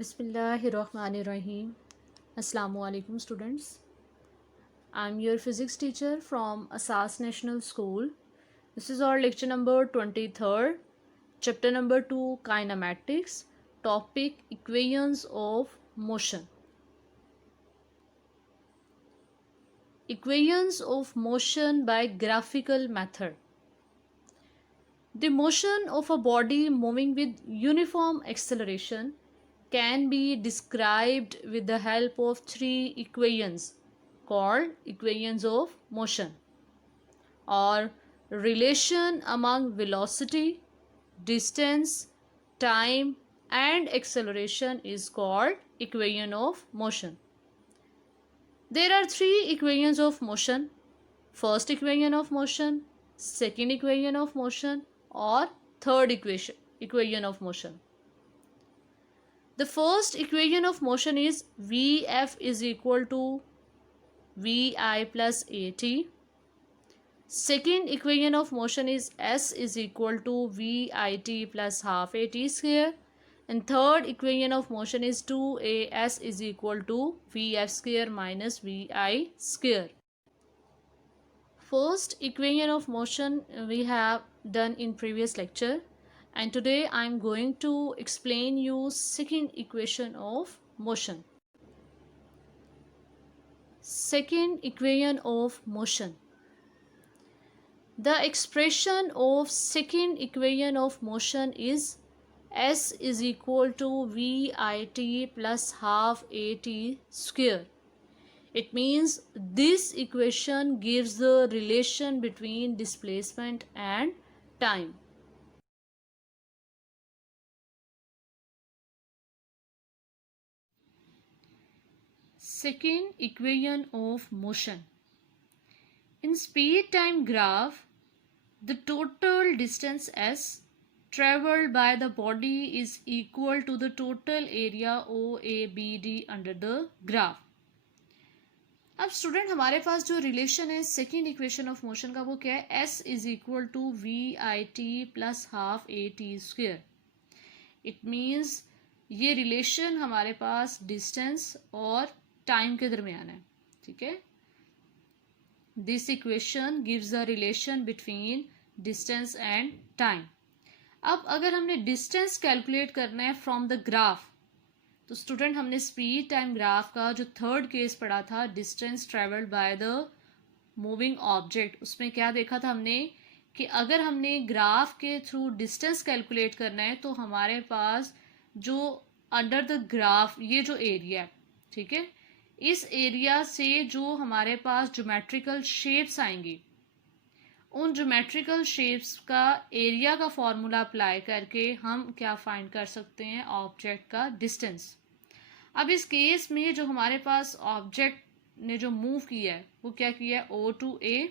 Bismillahirrahmanirrahim. Assalamualaikum students. I'm your physics teacher from Asas National School. This is our lecture number 23rd, chapter number 2, kinematics, topic equations of motion. Equations of motion by graphical method. The motion of a body moving with uniform acceleration can be described with the help of three equations called equations of motion, or relation among velocity, distance, time and acceleration is called equation of motion. There are three equations of motion: first equation of motion, second equation of motion, or third equation of motion. The first equation of motion is Vf is equal to Vi plus At. Second equation of motion is S is equal to Vit plus half At square. And third equation of motion is 2As is equal to Vf square minus Vi square. First equation of motion we have done in previous lecture, and today I am going to explain you second equation of motion. Second equation of motion. The expression of second equation of motion is S is equal to Vit plus half At square. It means this equation gives the relation between displacement and time. Second equation of motion. In speed-time graph, the total distance s traveled by the body is equal to the total area OABD under the graph. अब student हमारे पास जो relation है second equation of motion का वो क्या है, s is equal to Vit plus half At square. It means ये relation हमारे पास डिस्टेंस और टाइम के दरमियान है. ठीक है, this equation gives the relation between distance and time. अब अगर हमने डिस्टेंस कैलकुलेट करना है फ्रॉम द ग्राफ, तो स्टूडेंट हमने स्पीड टाइम ग्राफ का जो थर्ड केस पढ़ा था, distance travelled by the moving object, उसमें क्या देखा था हमने कि अगर हमने ग्राफ के थ्रू डिस्टेंस कैलकुलेट करना है तो हमारे पास जो अंडर द ग्राफ ये जो एरिया है, ठीक है, इस एरिया से जो हमारे पास ज्योमेट्रिकल शेप्स आएंगी, उन ज्योमेट्रिकल शेप्स का एरिया का फॉर्मूला अप्लाई करके हम क्या फाइंड कर सकते हैं, ऑब्जेक्ट का डिस्टेंस. अब इस केस में जो हमारे पास ऑब्जेक्ट ने जो मूव किया है वो क्या किया है, O to A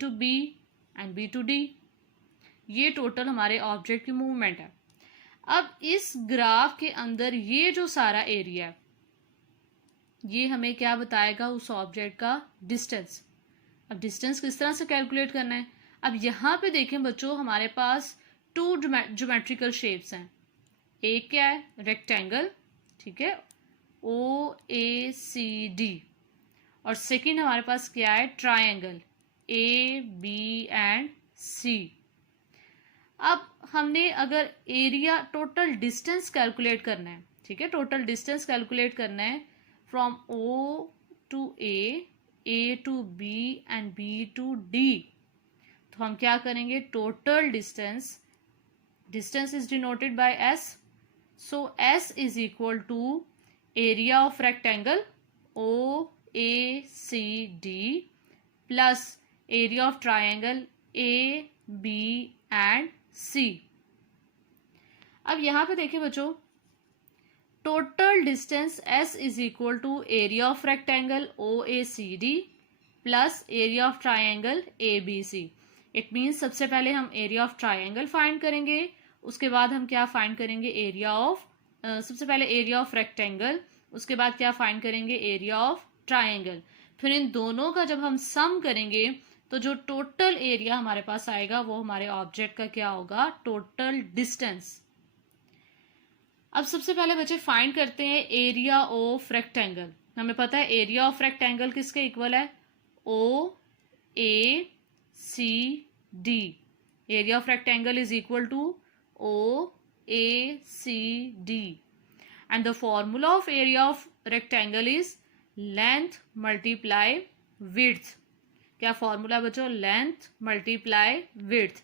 to B and B to D. ये टोटल हमारे ऑब्जेक्ट की मूवमेंट है. अब इस ग्राफ के अंदर ये जो सारा एरिया है ये हमें क्या बताएगा, उस ऑब्जेक्ट का डिस्टेंस. अब डिस्टेंस किस तरह से कैलकुलेट करना है. अब यहाँ पे देखें बच्चों, हमारे पास टू ज्योमेट्रिकल शेप्स हैं. एक क्या है, रेक्टेंगल, ठीक है, OACD, और सेकंड हमारे पास क्या है, ट्रायंगल, AB एंड C. अब हमने अगर एरिया टोटल डिस्टेंस कैलकुलेट करना है, ठीक है, टोटल डिस्टेंस कैलकुलेट करना है from O to A to B and B to D, तो हम क्या करेंगे, total distance is denoted by S. So S is equal to area of rectangle OACD plus area of triangle AB and C. अब यहां पे देखिए बच्चों, total distance S is equal to area of rectangle OACD plus area of triangle ABC. It means सबसे पहले हम area of triangle find करेंगे, उसके बाद हम क्या फाइंड करेंगे, एरिया ऑफ सबसे पहले एरिया ऑफ रेक्टेंगल, उसके बाद क्या फाइंड करेंगे, एरिया ऑफ ट्रायंगल. फिर इन दोनों का जब हम सम करेंगे तो जो टोटल एरिया हमारे पास आएगा वो हमारे ऑब्जेक्ट का क्या होगा, टोटल डिस्टेंस. अब सबसे पहले बच्चे फाइंड करते हैं एरिया ऑफ रेक्टेंगल। हमें पता है एरिया ऑफ रेक्टेंगल किसके इक्वल है, O A C D. Area of rectangle is equal to O A C D and the formula of area of rectangle is length multiply width. क्या formula बच्चों, length multiply width.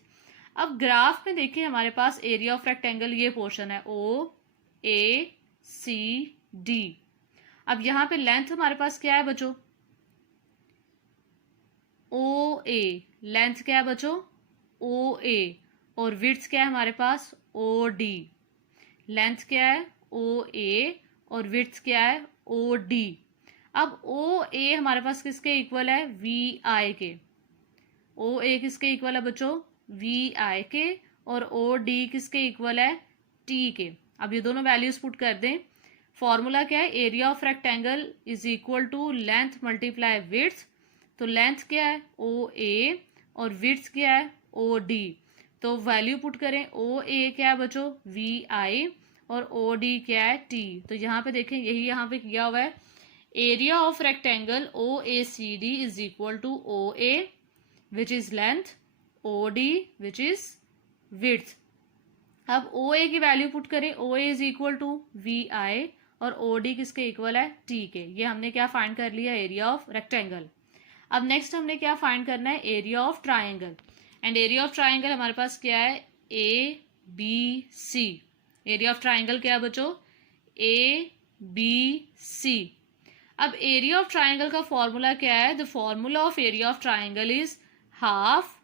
अब graph में देखिए हमारे पास area of rectangle ये portion है O A C D. अब यहां पे लेंथ हमारे पास क्या है बच्चों, ओ ए। लेंथ क्या है बच्चों, ओ ए। और विड्थ क्या है हमारे पास, ओ डी। लेंथ क्या है, ओ ए, और विड्थ क्या है, ओ डी। अब ओ ए हमारे पास किसके इक्वल है, वी आई के। ओ ए किसके इक्वल है बच्चों, वी आई के। और ओ डी किसके इक्वल है, टी के। अब ये दोनों वैल्यूज पुट कर दें। फॉर्मूला क्या है, area of rectangle is equal to length multiply width. तो लेंथ क्या है, ओ ए, और विड्थ क्या है, ओ डी। तो वैल्यू पुट करें, ओ ए क्या है बच्चों, वी आई, और ओ डी क्या है, टी। तो यहाँ पे देखें यही यहाँ पे किया हुआ है। Area of rectangle O A C D is equal to O A which is length, O D which is width. अब ओ ए की वैल्यू पुट करें, O A is equal to V I, और O D किसके equal है, T के। ये हमने क्या फाइंड कर लिया, एरिया ऑफ रेक्टेंगल। अब नेक्स्ट हमने क्या फाइंड करना है, area of triangle. And area of triangle हमारे पास क्या है, A B C. Area of triangle क्या है बच्चों, ए बी सी। अब एरिया ऑफ ट्राइंगल का फॉर्मूला क्या है, the formula of area of triangle is half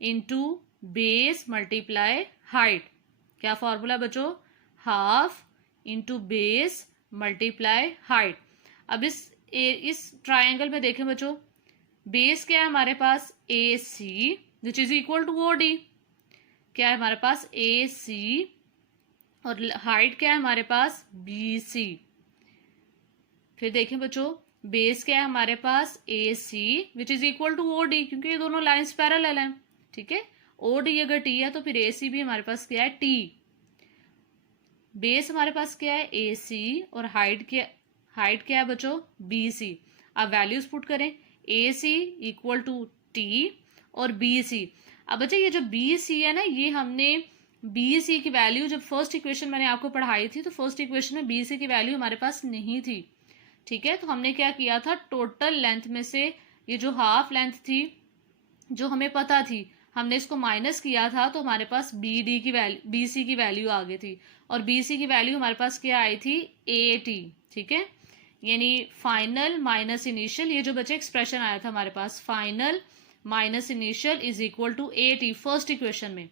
into base multiply height. क्या फॉर्मूला बच्चों, half into base multiply height. अब इस ट्राइंगल में देखें बच्चों, बेस क्या है हमारे पास, A C which is equal to O D. क्या है हमारे पास, ए सी, और हाइट क्या है हमारे पास, बी सी। फिर देखें बच्चों, बेस क्या है हमारे पास, A C which is equal to O D, क्योंकि ये दोनों लाइंस पैरेलल हैं। ठीक है, ओ डी अगर टी है तो फिर ए सी भी हमारे पास क्या है, टी। बेस हमारे पास क्या है, ए सी, और हाइट क्या है बच्चों, बी सी। अब वैल्यूज पुट करें, ए सी इक्वल टू टी और बी सी। अब बच्चे ये जो बी सी है ना, ये हमने बी सी की वैल्यू जब फर्स्ट इक्वेशन मैंने आपको पढ़ाई थी तो फर्स्ट इक्वेशन में बी सी की वैल्यू हमारे पास नहीं थी। ठीक है, तो हमने क्या किया था, टोटल लेंथ में से ये जो हाफ लेंथ थी जो हमें पता थी, हमने इसको माइनस किया था, तो हमारे पास बी सी की वैल्यू आ गई थी। और बी सी की वैल्यू हमारे पास क्या आई थी, ए टी। ठीक है, यानी फाइनल माइनस इनिशियल, ये जो बच्चे एक्सप्रेशन आया था हमारे पास, final minus initial is equal to A T. First equation में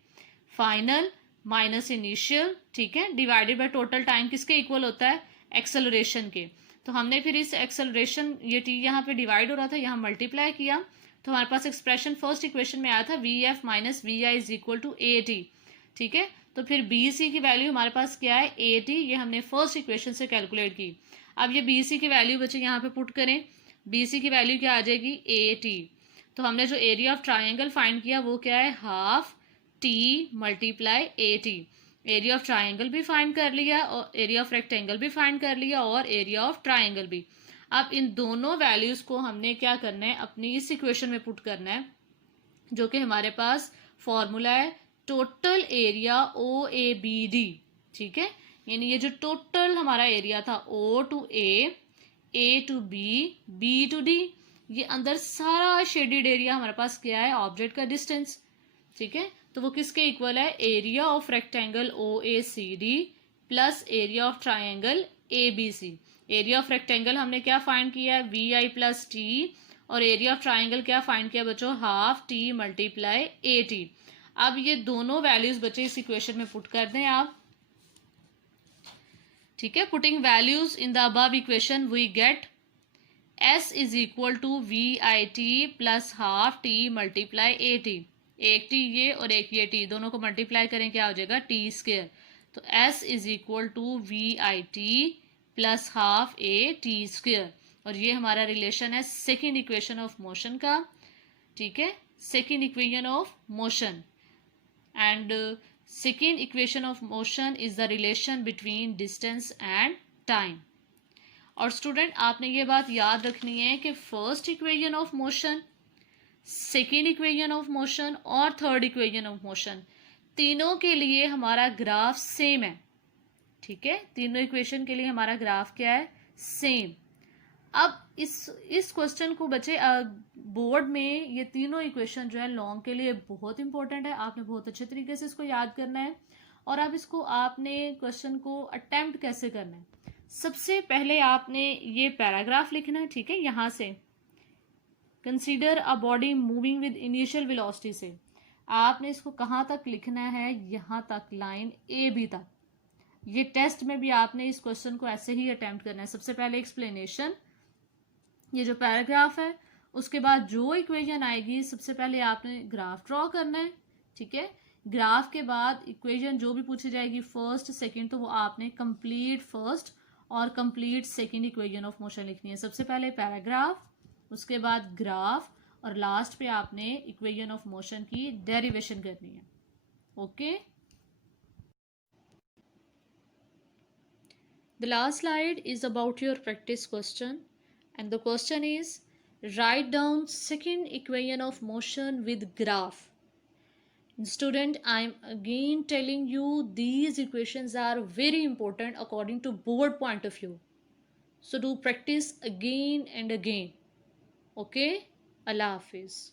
फाइनल माइनस इनिशियल, ठीक है, डिवाइडेड बाय टोटल टाइम किसके इक्वल होता है, एक्सेलरेशन के। तो हमने फिर इस एक्सेलरेशन, ये टी यहाँ पे डिवाइड हो रहा था, यहाँ मल्टीप्लाई किया, तो हमारे पास एक्सप्रेशन फर्स्ट इक्वेशन में आया था V F minus V I is equal to A T. ठीक है, तो फिर बी सी की वैल्यू हमारे पास क्या है, ए टी। ये हमने फर्स्ट इक्वेशन से कैलकुलेट की। अब ये बी सी की वैल्यू बच्चे यहाँ पे पुट करें, बी सी की वैल्यू क्या आ जाएगी, ए टी। तो हमने जो एरिया ऑफ ट्राइंगल फाइंड किया वो क्या है, half T multiply A T. Area of triangle भी फाइंड कर लिया, और एरिया ऑफ रेक्टेंगल भी फाइंड कर लिया, और एरिया ऑफ ट्राइंगल भी। अब इन दोनों वैल्यूज को हमने क्या करना है, अपनी इस इक्वेशन में पुट करना है, जो कि हमारे पास फॉर्मूला है total area O A B D. ठीक है, यानी ये जो टोटल हमारा एरिया था, O to A to B, B to D, ये अंदर सारा शेडेड एरिया हमारे पास क्या है, ऑब्जेक्ट का डिस्टेंस। ठीक है, तो वो किसके इक्वल है, area of rectangle O A C D plus area of triangle A B C. Area of rectangle हमने क्या फाइंड किया है, वी आई प्लस टी, और एरिया ऑफ ट्राइंगल क्या फाइंड किया बच्चों, half T multiply A T. अब ये दोनों वैल्यूज बच्चे इस इक्वेशन में पुट कर दें आप। ठीक है, putting values in the above equation we get S is equal to V I T plus half T multiply A T. एक टी ये और एक ये टी, दोनों को मल्टीप्लाई करें क्या हो जाएगा, टी स्क्वायर। तो S is equal to V I T plus half A T square. और ये हमारा रिलेशन है सेकेंड इक्वेशन ऑफ मोशन का। ठीक है, second equation of motion. And Second equation of motion is the relation between distance and time. और student आपने ये बात याद रखनी है कि first equation of motion, second equation of motion और थर्ड इक्वेशन ऑफ मोशन, तीनों के लिए हमारा ग्राफ सेम है. ठीक है, तीनों इक्वेशन के लिए हमारा ग्राफ क्या है? सेम. अब इस क्वेश्चन को बच्चे बोर्ड में ये तीनों इक्वेशन जो है लॉन्ग के लिए बहुत इंपॉर्टेंट है. आपने बहुत अच्छे तरीके से इसको याद करना है. और अब इसको आपने क्वेश्चन को अटेम्प्ट कैसे करना है? सबसे पहले आपने ये पैराग्राफ लिखना है. ठीक है, यहां से consider a body moving with initial velocity से आपने इसको कहाँ तक लिखना है? यहाँ तक, लाइन ए बी तक. ये टेस्ट में भी आपने इस क्वेश्चन को ऐसे ही अटेम्प्ट करना है. सबसे पहले एक्सप्लेनेशन, ये जो पैराग्राफ है, उसके बाद जो इक्वेशन आएगी सबसे पहले आपने ग्राफ ड्रॉ करना है. ठीक है, ग्राफ के बाद इक्वेशन जो भी पूछी जाएगी फर्स्ट सेकंड, तो वो आपने कंप्लीट फर्स्ट और complete second equation of motion लिखनी है. सबसे पहले पैराग्राफ, उसके बाद ग्राफ, और लास्ट पे आपने इक्वेशन ऑफ मोशन की डेरिवेशन करनी है. Okay, the last slide is about your practice question, and the question is, write down second equation of motion with graph. Student, I am again telling you these equations are very important according to board point of view, so do practice again and again. Okay, Allah Hafiz.